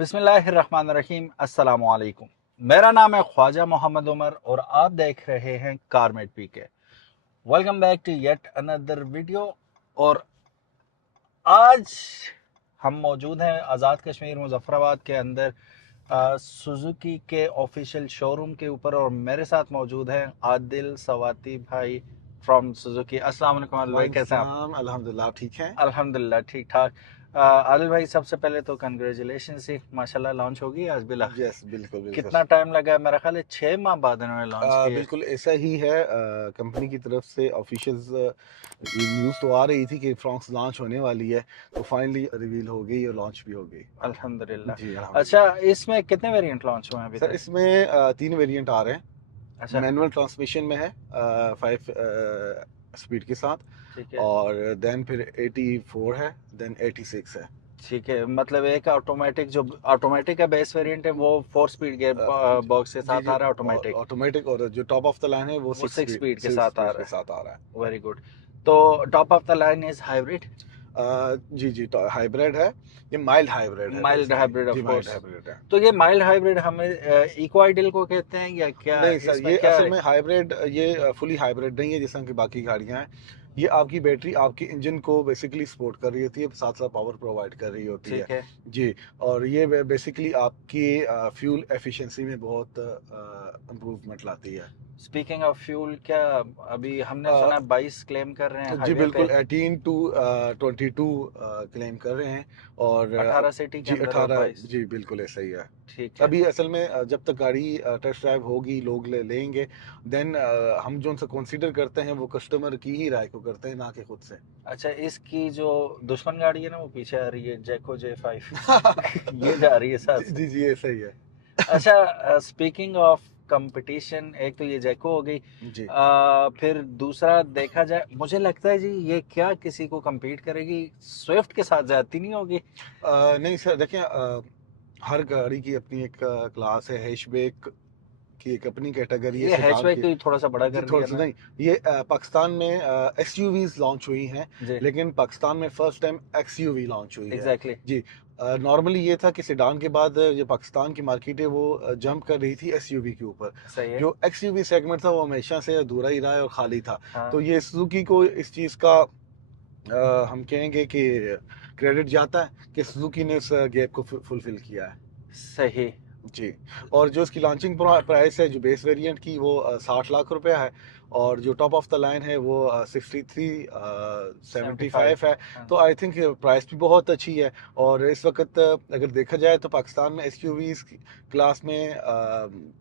बिस्मिल्लाहिर्रहमानिर्रहीम। अस्सलामु अलैकुम। मेरा नाम है ख्वाजा मोहम्मद उमर और आप देख रहे हैं CarMate PK. Welcome back to yet another video. और आज हम मौजूद हैं आज़ाद कश्मीर मुजफ्फराबाद के अंदर सुजुकी के ऑफिशियल शोरूम के ऊपर और मेरे साथ मौजूद हैं आदिल सवाती भाई फ्रॉम सुजुकी। अस्सलाम वालेकुम आदिल भाई, कैसे हैं आप? वालेकुम अल्हम्दुलिल्लाह, आप ठीक हैं? अल्हम्दुलिल्लाह ठीक ठाक। आदिल भाई, सबसे पहले तो कंग्रेचुलेशन ही माशाल्लाह, लॉन्च होगी आज बिलाखिर। यस, बिल्कुल बिल्कुल। कितना टाइम लगा है? मेरा ख्याल है 6 माह बाद इन्होंने लॉन्च किया। बिल्कुल ऐसा ही है। कंपनी की तरफ से ऑफिशियल्स ये न्यूज़ तो आ रही थी कि फ्रॉक्स लॉन्च होने वाली है, तो फाइनली रिवील हो गई और लॉन्च भी हो गई। जी अल्हम्दुलिल्लाह। अच्छा, अल्हम्दुलिल्लाह। इसमें कितने वेरिएंट लॉन्च हुए हैं अभी सर, तक? इसमें 3 वेरिएंट आ रहे हैं। अच्छा। मैनुअल ट्रांसमिशन में है 5 स्पीड के साथ, ठीक है। और देन फिर 84 है, देन 86 है। ठीक है, मतलब एक ऑटोमेटिक, जो ऑटोमेटिक का बेस वेरिएंट है वो 4 स्पीड गियर अ, बॉक्स के जी साथ जी, आ रहा है ऑटोमेटिक। ऑटोमेटिक, और जो टॉप ऑफ द लाइन है वो वो 6 सिक्स स्पीड स्पीड के 6 साथ आ स्पीड के रहा साथ आ रहा है। है। Very good. तो top of the line is hybrid. जी जी, तो हाइब्रिड है। ये माइल्ड हाइब्रिड है माइल्ड बेसिकली। हाइब्रिड ऑफ जी, माइल्ड कोर्स। हाइब्रिड है। तो ये माइल्ड हाइब्रिड हमें इको आइडल को कहते हैं या क्या? नहीं सर, इसमें ये क्या असल है? में हाइब्रिड, ये फुली हाइब्रिड नहीं है जैसा कि बाकी गाड़ियां हैं। ये आपकी बैटरी आपके इंजन को बेसिकली सपोर्ट कर रही होती है, साथ साथ पावर प्रोवाइड कर रही होती है। ठीक है। जी। और ये बेसिकली आपकी फ्यूल एफिशिएंसी में बहुत इम्प्रूवमेंट लाती है। स्पीकिंग ऑफ फ्यूल, क्या अभी हमने अ, सुना 22 क्लेम कर रहे हैं जी हाईवे पे? बिल्कुल, 18 टू 22 क्लेम कर रहे हैं। और 18 सिटी के जी अंदर और 18, 22। जी बिल्कुल ऐसा ही है। ठीक है। अभी असल में जब तक गाड़ी टेस्ट ड्राइव होगी, लोग लेंगे, देन हम जो उनसे कंसीडर करते हैं वो कस्टमर की ही राय को करते हैं, ना कि खुद से। अच्छा, इसकी जो दुश्मन गाड़ी है ना वो पीछे आ रही है, जैको J5। ये जा रही है साथ जी से। जी जी, ऐसा ही है। अच्छा, स्पीकिंग ऑफ कंपटीशन, एक तो ये जैको हो गई। जी। फिर दूसरा देखा जाए, मुझे लगता है जी ये क्या किसी को compete करेगी? स्विफ्ट के साथ ज्यादती नहीं होगी? नहीं सर, देखिए, हर गाड़ी की अपनी एक क्लास है। हैचबैक की एक अपनी कैटेगरी है, ये सेडान हैचबैक की। को थोड़ा सा बड़ा जी, कर थोड़ा दिया सा ना। नहीं। ये पाकिस्तान में एसयूवीज लॉन्च हुई हैं, जी। लेकिन पाकिस्तान में फर्स्ट टाइम एक्सयूवी लॉन्च हुई है। एग्जैक्टली। जी। नॉर्मली ये था कि सेडान के बाद जो पाकिस्तान की मार्केट है वो जंप कर रही थी एसयूवी के ऊपर। सही है। जो एक्सयूवी सेगमेंट था वो हमेशा से अधूरा ही रहा है और खाली था। हाँ। तो ये सुजुकी को इस चीज़ का हम कहेंगे कि क्रेडिट जाता है कि सुजुकी ने उस गैप को फुलफिल किया है। सही। जी। और जो इसकी लॉन्चिंग प्राइस है, जो बेस वेरिएंट की, वो 60 लाख रुपया है। और जो टॉप ऑफ द लाइन है वो 63 75। 75 है। हाँ। तो आई थिंक प्राइस भी बहुत अच्छी है। और इस वक्त अगर देखा जाए तो पाकिस्तान में एसयूवीज क्लास में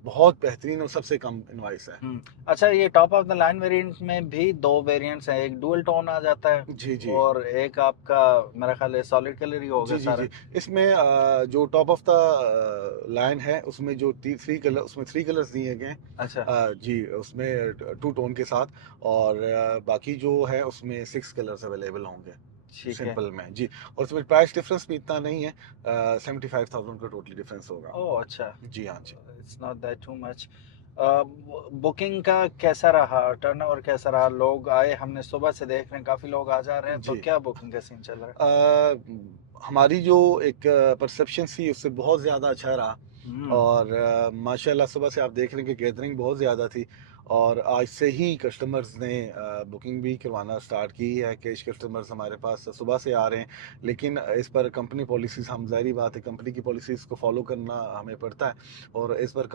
बहुत बेहतरीन और सबसे कम इनवाइस है। अच्छा, ये top of the line variant में भी दो वेरिएंट्स हैं, एक डुअल टोन आ जाता है जी जी और एक आपका मेरा ख्याल है सॉलिड कलर ही होगा जी जी सारा। जी। इसमें जो टॉप ऑफ द लाइन है उसमें जो 3 कलर, उसमें 3 कलर्स दिए गए हैं। अच्छा। जी, उसमें 2 टोन के साथ। और बाकी जो है उसमें 6 कलर्स अवेलेबल होंगे ठीक है। सिंपल में। जी। और उसमें प्राइस डिफरेंस भी इतना नहीं है, 75,000 का टोटली डिफरेंस होगा। ओह अच्छा। जी हाँ जी। It's not that too much. Booking का कैसा रहा? टर्नओवर कैसा रहा? लोग आए, हमने सुबह से देख रहे हैं काफी लोग आ जा रहे हैं, तो जी। क्या बुकिंग का सीन चल रहा हमारी जो एक परसेप्शन थी उससे बहुत ज़्यादा अच्छा रहा। है? हम्म। और माशाल्लाह सुबह से आप देख रहे हैं कि गैदरिंग बहुत ज़्यादा थी। और आज से ही कस्टमर्स ने बुकिंग भी करवाना स्टार्ट की है। कैश कस्टमर्स हमारे पास सुबह से आ रहे हैं, लेकिन इस पर कंपनी पॉलिसीज़, हम ज़ाहिर बात है कंपनी की पॉलिसीज़ को फॉलो करना हमें पड़ता है, और इस पर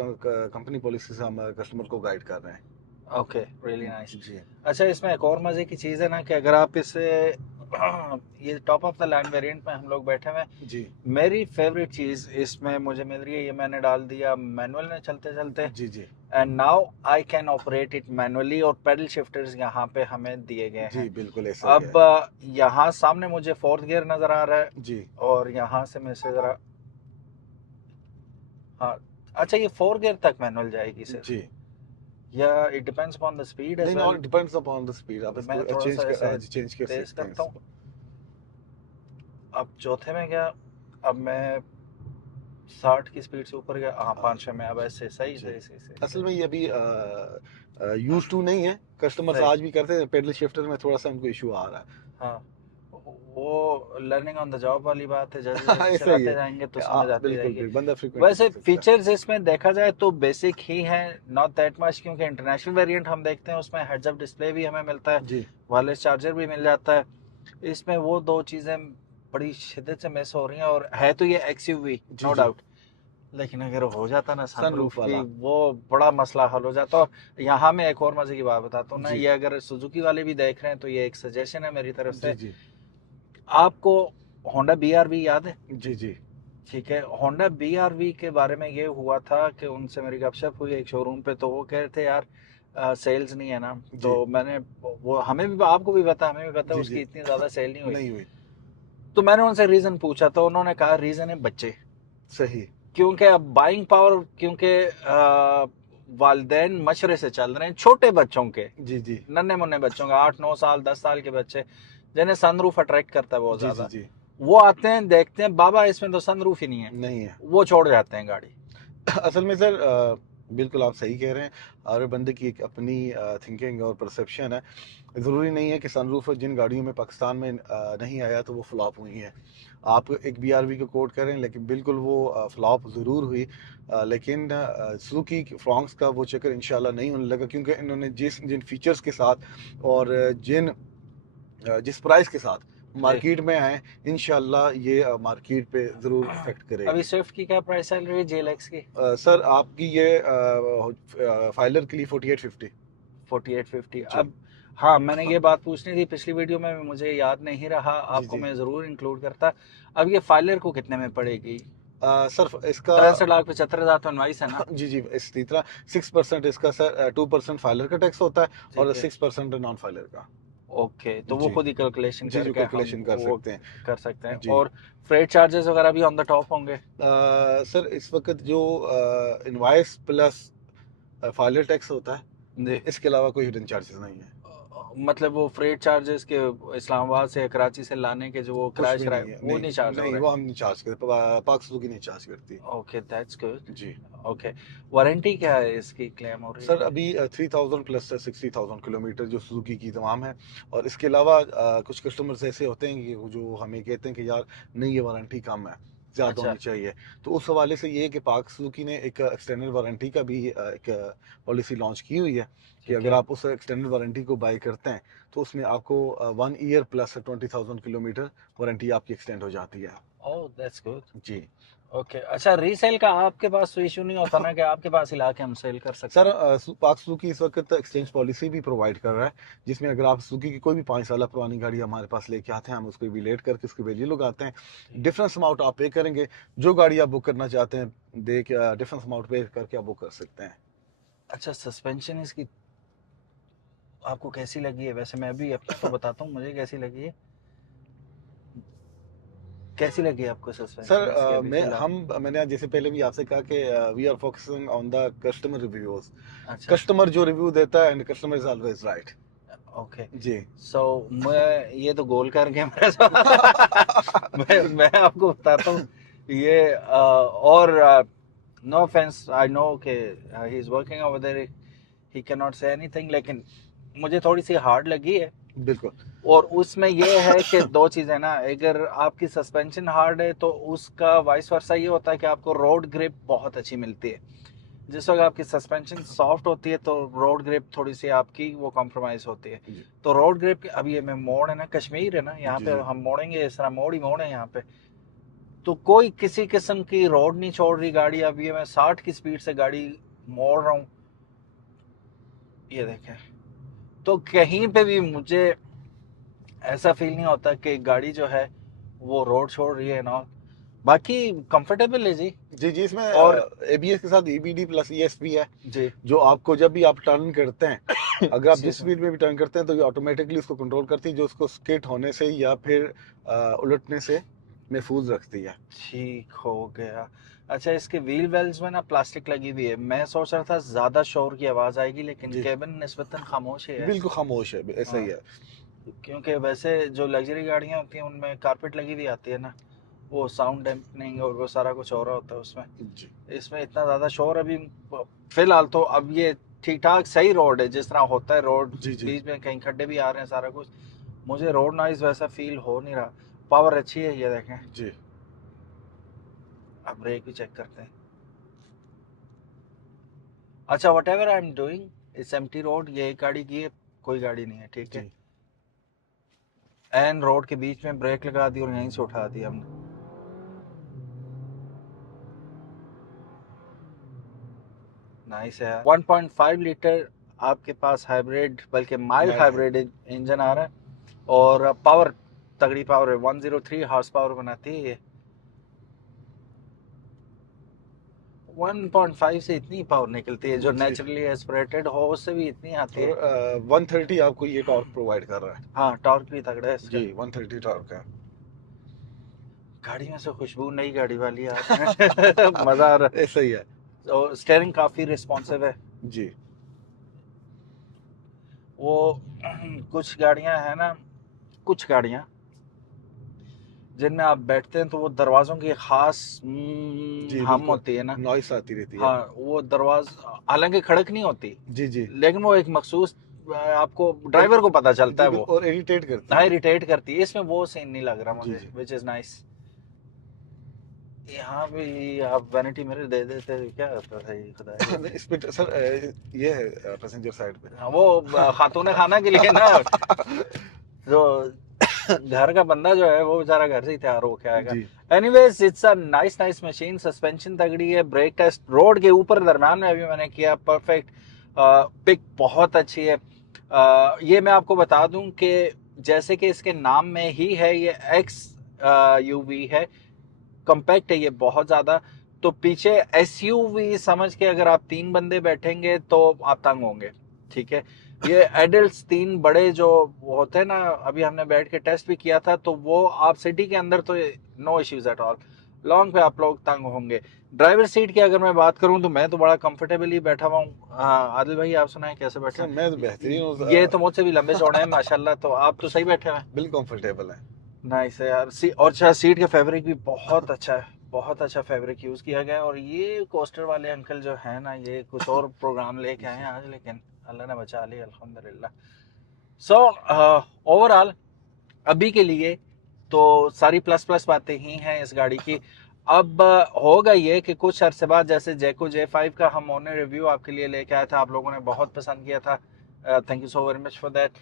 कंपनी पॉलिसीज़ हम कस्टमर को गाइड कर रहे हैं। Okay, really nice. जी अच्छा, इसमें एक और मजे की चीज है ना कि अगर आप इसे ये top of the line variant में हम लोग बैठे हुए हैं। जी मेरी फेवरेट चीज इसमें मुझे मिल रही है, ये मैंने डाल दिया मैनुअल में चलते चलते, जी जी and now I can operate it manually, और पेडल शिफ्टर्स यहाँ पे हमें दिए गए हैं। जी, बिल्कुल ऐसा ही है। अब यहाँ सामने मुझे फोर्थ गियर नजर आ रहा है, जी और यहाँ से मैं से जरा, हाँ। अच्छा, ये 4 गियर तक मैनुअल जाएगी सिर्फ, जी। या it depends upon the speed as नहीं, वेल? और डिपेंड्स अपॉन द स्पीड, आप तो मैं इसको थोड़ा सा ऐसे चेंज कर तेज सकते हैं करता हूँ। इसको। अब चौथे में गया, अब मैं 60 की स्पीड से ऊपर गया, हाँ हाँ 5-6 में, अब ऐसे सही जी। सही सही सही असल सही। में ये अभी यूज टू नहीं है, कस्टमर्स सही। आज भी करते हैं, पेडल शिफ्टर में थोड़ा सा उनको इशू आ रहा है। हाँ। वो लर्निंग ऑन द जॉब वाली बात है, जैसे जैसे ऐसा ही चलाते है। जाएंगे तो समझ आती बिल्कुल जाएगी। बिल्कुल, बंदा फ्रीक्वेंट वैसे सीख सकता है। फीचर्स इसमें देखा जाए तो बेसिक ही हैं, नॉट दैट मच, क्योंकि इंटरनेशनल वेरिएंट हम देखते हैं उसमें हेड्स अप डिस्प्ले भी हमें मिलता है, जी वायरलेस चार्जर भी मिल जाता है। इसमें वो दो चीज़ें बड़ी शिद्दत से मिस हो रही हैं, और है तो ये एक्सयूवी जी नो जी। डाउट, लेकिन अगर हो जाता ना सनरूफ सनरूफ की, वाला। वो बड़ा मसला हल हो जाता। और यहाँ मैं एक और मजे की बात बताता हूँ ना, जी ये अगर सुजुकी वाले भी देख रहे हैं तो ये एक सजेशन है मेरी तरफ जी से। जी आपको होंडा BRV याद है? जी जी ठीक है, होंडा BRV के बारे में ये हुआ था कि उनसे मेरी गपशप हुई एक शोरूम पे, तो वो कह रहे थे यार सेल्स नहीं है ना। तो जी मैंने, वो हमें भी, आपको भी पता, हमें भी पता जी उसकी जी। इतनी ज्यादा सेल नहीं हुई। नहीं हुई। तो मैंने उनसे रीजन पूछा, तो उन्होंने कहा रीजन है बच्चे। सही। क्योंकि अब बाइंग पावर, क्योंकि वालदेन मशरे से चल रहे हैं छोटे बच्चों के, जी जी नन्हे मुन्ने बच्चों के, 8 9 साल 10 साल के बच्चे, जिन्हें सनरूफ अट्रैक्ट करता है बहुत जी जी ज्यादा। जी। वो आते हैं, देखते हैं बाबा इसमें तो सनरूफ ही नहीं है, नहीं है। वो छोड़ जाते हैं गाड़ी। असल में सर बिल्कुल आप सही कह रहे हैं। हर बंदे की एक अपनी थिंकिंग और परसेप्शन है। ज़रूरी नहीं है कि सनरूफ जिन गाड़ियों में पाकिस्तान में नहीं आया तो वो फ्लॉप हुई हैं। आप एक BRV को कोट करें, लेकिन बिल्कुल वो फ्लॉप ज़रूर हुई। लेकिन सुजुकी फ्रॉन्क्स का वो चक्कर इंशाल्लाह नहीं होने लगा, क्योंकि इन्होंने जिन फीचर्स के साथ और जिस प्राइस के साथ जी। मार्केट में आए, इंशाल्लाह ये मार्केट पे ज़रूर इफेक्ट अभी करेगी। स्विफ्ट की क्या प्राइस चल रही है, JLX की? सर आपकी ये फाइलर के लिए 4850। 4850 जी अब। हाँ, मैंने ये बात पूछनी थी पिछली वीडियो में, मुझे याद नहीं रहा, जी आपको जी। मैं जरूर इंक्लूड करता। अब ये फाइलर को कितने में पड़ेगी? सर इसका 63,75,000 तो इनवाइस है ना? जी जी, इसी तरह 6% इसका सर 2% फाइलर का टैक्स होता है और ठीक है। 6% नॉन फाइलर का। ओके, तो वो जी खुद ही कैलकुलेशन जी, जो करके हम कैलकुलेशन कर वो सकते हैं। कर सकते हैं। जी और फ्रेट चार्जेस वगैरह भी ऑन द टॉप होंगे? सर इस वक्त जो इनवाइस प्लस फाइलर टैक्स होता है, जी। इसके अलावा कोई हिडन चार्जेस नहीं है। मतलब वो फ्रेट चार्जेस के, इस्लामाबाद से या कराची से लाने के जो वो कुछ किराया भी शराया, नहीं है। वो नहीं नहीं चार्ज हो नहीं, रहे? वो हम नहीं चार्ज करते। पाक सुजुकी नहीं चार्ज करती। Okay, that's good. जी ओके, वारंटी क्या है इसकी क्लेम हो रही सर है? अभी 3000 प्लस 60,000 किलोमीटर जो सुजुकी की तमाम है। और इसके अलावा कुछ कस्टमर्स ऐसे होते हैं कि जो हमें कहते हैं कि यार नहीं, ये वारंटी कम है, ज़्यादा अच्छा। होनी चाहिए। तो उस हवाले से ये है कि पाक सुजुकी ने एक एक्सटेंडेड वारंटी का भी एक पॉलिसी लॉन्च की हुई है कि ठीक अगर है। आप उस एक्सटेंडेड वारंटी को बाय करते हैं तो उसमें आपको 1 ईयर प्लस 20,000 किलोमीटर वारंटी आपकी एक्सटेंड हो जाती है। ओह, दैट्स गुड। जी ओके, अच्छा, रीसेल का आपके पास तो इशू नहीं होता ना, कि आपके पास ही लाके हम सेल कर सकते सर हैं? पाक सुजुकी इस वक्त एक्सचेंज पॉलिसी भी प्रोवाइड कर रहा है, जिसमें अगर आप सुजुकी की कोई भी 5 साल पुरानी गाड़ी हमारे पास लेके आते हैं, हम उसको रिलेट करके उसकी वैल्यू लगाते हैं। ठीक। डिफरेंस अमाउंट आप पे करेंगे, जो गाड़ी आप बुक करना चाहते हैं दे के डिफरेंस अमाउंट पे करके आप बुक कर सकते हैं। अच्छा, सस्पेंशन इसकी आपको कैसी लगी है? वैसे मैं भी अपना तो बताता हूँ मुझे कैसी लगी है। कैसी लगी आपको सर सस्पेंशन इसकी अभी फिलहाल? मैंने आज जैसे पहले भी आपसे कहा कि we are focusing on the customer reviews. अच्छा। कस्टमर जो रिव्यू देता है, and customer is always right. Okay. जी सो मैं ये तो गोल कर गया मेरे साथ। मैं आपको बताता हूँ ये, और नो ऑफेंस, आई नो कि he is working over there, he can not say anything, लेकिन मुझे थोड़ी सी हार्ड लगी है। बिल्कुल। और उसमें ये है कि दो चीजें ना, अगर आपकी सस्पेंशन हार्ड है तो उसका वाइस वर्सा ये होता है कि आपको रोड ग्रिप बहुत अच्छी मिलती है। जिस वक्त आपकी सस्पेंशन सॉफ्ट होती है तो रोड ग्रिप थोड़ी सी आपकी वो कॉम्प्रोमाइज होती है। जी तो रोड ग्रिप, अब ये में मोड़ है ना, कश्मीर है ना, यहाँ जी पे जी हम मोड़ेंगे इस तरह, मोड़ ही मोड़ है यहाँ पे। तो कोई किसी किस्म की रोड नहीं छोड़ रही गाड़ी। अब ये मैं 60 की स्पीड से गाड़ी मोड़ रहा हूँ, ये देखें, तो कहीं पे भी मुझे ऐसा फील नहीं होता कि गाड़ी जो है वो रोड छोड़ रही है ना। बाकी कंफर्टेबल है जी। जी जी। इसमें और ABS के साथ EBD प्लस ESP है, जी, जो आपको जब भी आप टर्न करते हैं, अगर आप जिस एक्सक्यूज मी। स्पीड में भी टर्न करते हैं, तो ये ऑटोमेटिकली उसको कंट्रोल करती है, जो उसको स्किड होने से या फिर उलटने से महफूज रखती है। ठीक हो गया। अच्छा, इसके व्हील वेल्स में ना प्लास्टिक लगी हुई है, मैं सोच रहा था ज्यादा शोर की आवाज आएगी, लेकिन जी केबिन निस्बतन खामोश ही है। बिल्कुल खामोश है, ऐसा ही हाँ, है। क्योंकि वैसे जो लग्जरी गाड़ियां होती हैं उनमें कारपेट लगी हुई आती है ना, वो साउंड डैम्पनिंग और वो सारा कुछ हो रहा होता है उसमें। जी इसमें इतना ज्यादा शोर अभी फिलहाल तो, अब ये ठीक ठाक सही रोड है जिस तरह होता है रोड, जी जी बीच में कहीं खड्डे भी आ रहे हैं सारा कुछ, मुझे रोड नॉइज वैसा फील हो नहीं रहा। पावर अच्छी है, ये देखें। जी अब ब्रेक भी चेक करते हैं। अच्छा, what ever I am doing, it's empty road, ये एक गाड़ी की है, कोई गाड़ी नहीं है, ठीक है। जी एन रोड के बीच में ब्रेक लगा दी और यहीं से उठा दी हमने। नाइस है। 1.5 लीटर आपके पास हाइब्रिड, बल्कि माइल्ड माइल्ड हाइब्रिड इंजन आ रहा है और पावर तगड़ी पावर है, 103 हॉर्स पावर बनाती है ये। 1.5 से इतनी पावर निकलती है, जो जी नेचुरली एस्पिरेटेड हो उससे भी इतनी आती और है। 130 आपको ये टॉर्क प्रोवाइड कर रहा है। हाँ, टॉर्क भी तगड़ा है इसका। जी 130 टॉर्क है। गाड़ी में से खुशबू नई गाड़ी वाली आ रही है। मजा आ रहा ऐसा ही है। है। और स्टीयरिंग काफी रिस्पॉन्सिव है। जी वो कुछ गाड़ियां है ना, कुछ गाड़ियां जिनमें आप बैठते हैं तो वो दरवाजों की खास जी हम बिल्कुल, होती है ना। नॉइस आती रहती है। हाँ, वो दरवाज हालांकि खड़क नहीं होती, जी जी लेकिन वो एक मखसूस आपको ड्राइवर को पता चलता जी है वो। बिल्कुल, और इरिटेट करती हाँ, है। इरिटेट करती है। इसमें वो सीन नहीं लग रहा जी मुझे, जी विच इज नाइस। यहाँ भी आप वैनिटी मिरर दे देते तो क्या होता था ये, खुदा। इस पे सर ये है पैसेंजर साइड पे। हाँ, वो खातून खाना के लिए ना, जो घर का बंदा जो है वो बेचारा घर से ही तैयार होके आएगा। जी anyways, it's a nice nice machine. Suspension तगड़ी है, ब्रेक टेस्ट रोड के ऊपर दरम्यान में अभी मैंने किया, परफेक्ट। पिक बहुत अच्छी है। ये मैं आपको बता दूं कि जैसे कि इसके नाम में ही है, ये एक्स यूवी है, कम्पैक्ट है ये बहुत ज्यादा। तो पीछे एसयूवी समझ के अगर आप 3 बंदे बैठेंगे तो आप तंग होंगे, ठीक है। ये एडल्ट्स 3 बड़े जो होते हैं ना, अभी हमने बैठ के टेस्ट भी किया था, तो वो आप सिटी के अंदर तो no issues at all. Long पे आप लोग तंग होंगे। ड्राइवर सीट की अगर मैं बात करूं तो मैं तो बड़ा कंफर्टेबली बैठा हुआ हूँ। हाँ, आदिल भाई आप सुनाएं कैसे बैठे सर मैं तो बेहतरीन हैं? हूँ। ये तो मुझसे भी लंबे चौड़े हैं माशाल्लाह, तो आप तो सही बैठे हुए हैं। बिल्कुल कंफर्टेबल है। नाइस है यार। और अच्छा, सीट का फैब्रिक भी बहुत अच्छा है, बहुत अच्छा फैब्रिक यूज किया गया है। और ये कोस्टर वाले अंकल जो है ना, ये कुछ और प्रोग्राम लेके आए हैं आज, लेकिन अल्लाह ने बचा लिया अल्हम्दुलिल्लाह। सो ओवरऑल अभी के लिए तो सारी प्लस प्लस बातें ही हैं इस गाड़ी की। अब होगा ये कि कुछ अरसे बाद, जैसे जैको J5 का हम ऑनर रिव्यू आपके लिए लेके आया था, आप लोगों ने बहुत पसंद किया था, thank you so very much for that.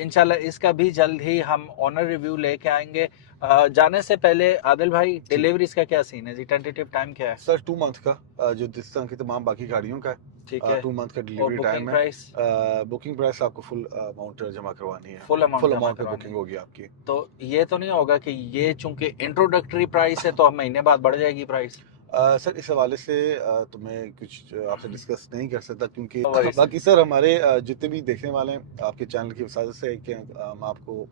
इंशाल्लाह इसका भी जल्द ही हम ऑनर रिव्यू लेके आएंगे। जाने से पहले आदिल भाई, जी डिलीवरीज का क्या सीन है जी? टेंटेटिव टाइम क्या है? सर 2 मंथ का जो जिस तरह की तमाम बाकी गाड़ियों का ठीक है, है। 2 मंथ का और डिलीवरी बुकिंग टाइम है। प्राइस? बुकिंग प्राइस आपको फुल अमाउंट जमा करवानी है। फुल अमाउंट फुल जमा अमाउंट पे करवानी बुकिंग है। होगी आपकी। तो ये तो नहीं होगा कि ये चूंकि इंट्रोडक्टरी प्राइस है तो अब महीने बाद बढ़ जाएगी प्राइस? सर इस हवाले से तो मैं कुछ आपसे डिस्कस नहीं कर सकता, क्योंकि नो वरीज। बाकी सर हमारे जितने भी देखने वाले हैं आपके चैनल की वजह से कि हम आपको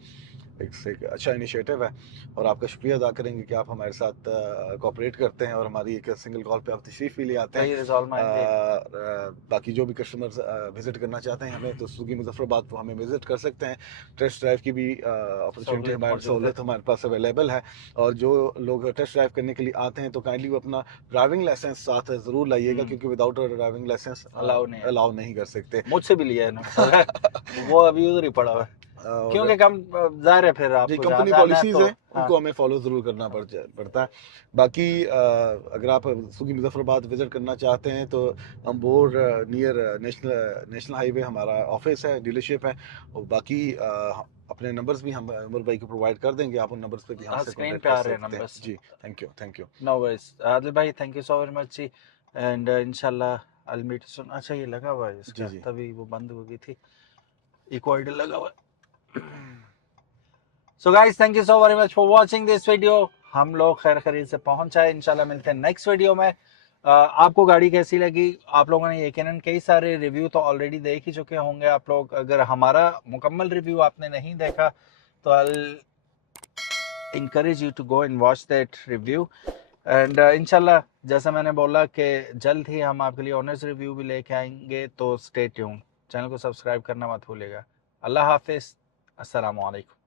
एक अच्छा इनिशिएटिव है, और आपका शुक्रिया अदा करेंगे कि आप हमारे साथ कोऑपरेट करते हैं और हमारी एक सिंगल कॉल पे आप तशरीफ़ भी ले आते हैं। प्लीज ऑल माइंड के। बाकी जो भी कस्टमर्स विज़िट करना चाहते हैं हमें, तो सुगी मुजफ्फराबाद वो हमें विज़िट कर सकते हैं। टेस्ट ड्राइव की भी अपॉर्चुनिटी सहूलियत मौजूद है। सहूलत हमारे पास अवेलेबल है। और जो लोग टेस्ट ड्राइव करने के लिए आते हैं तो काइंडली वो अपना ड्राइविंग लाइसेंस साथ ज़रूर लाइएगा, क्योंकि विदाउट ड्राइविंग लाइसेंस अलाउ नहीं है। अलाउ नहीं कर सकते। मुझसे भी लिया है ना, पता है? वो अभी उधर ही पड़ा हुआ है, और क्योंकि कम जाहिर है फिर जी आपको जहाँ कंपनी जाना है पॉलिसीज तो। हैं, हाँ, उनको हमें फॉलो ज़रूर करना पड़ता है। बाकी अगर आप सुगी मुजफ्फराबाद विज़िट करना चाहते हैं तो हम बोर नियर नेशनल हाईवे हमारा ऑफिस है, डीलरशिप है। और बाकी अपने नंबर्स भी हम उमर भाई को प्रोवाइड कर देंगे, आप उन नंबर्स पे भी हाँ, हमसे स्क्रीन कॉन्टेक्ट पे कर आ रहे हैं सकते हैं। नंबर्स। जी thank you thank you. No worries Adil भाई, thank you so very much जी। एंड इंशाल्लाह आई मीट सुन। अच्छा, ये लगा हुआ है जी इसका, जी तभी वो बंद हो गई थी। इक्वाइडल लगा हुआ है। So guys, thank you so very much for watching this video. हम लोग खैर खरीद से पहुंच आए, इंशाल्लाह मिलते हैं नेक्स्ट वीडियो में। आपको गाड़ी कैसी लगी? आप लोगों ने यकीनन कई सारे रिव्यू तो ऑलरेडी देख ही चुके होंगे आप लोग। अगर हमारा मुकम्मल रिव्यू आपने नहीं देखा तो आई encourage you to go and watch that review. And इंशाल्लाह जैसा मैंने बोला कि जल्द ही हम आपके लिए ऑनर्स रिव्यू भी लेके आएंगे, तो स्टे ट्यून। चैनल को सब्सक्राइब करना मत भूलिएगा। अल्लाह हाफिज़, अस्सलाम वालेकुम।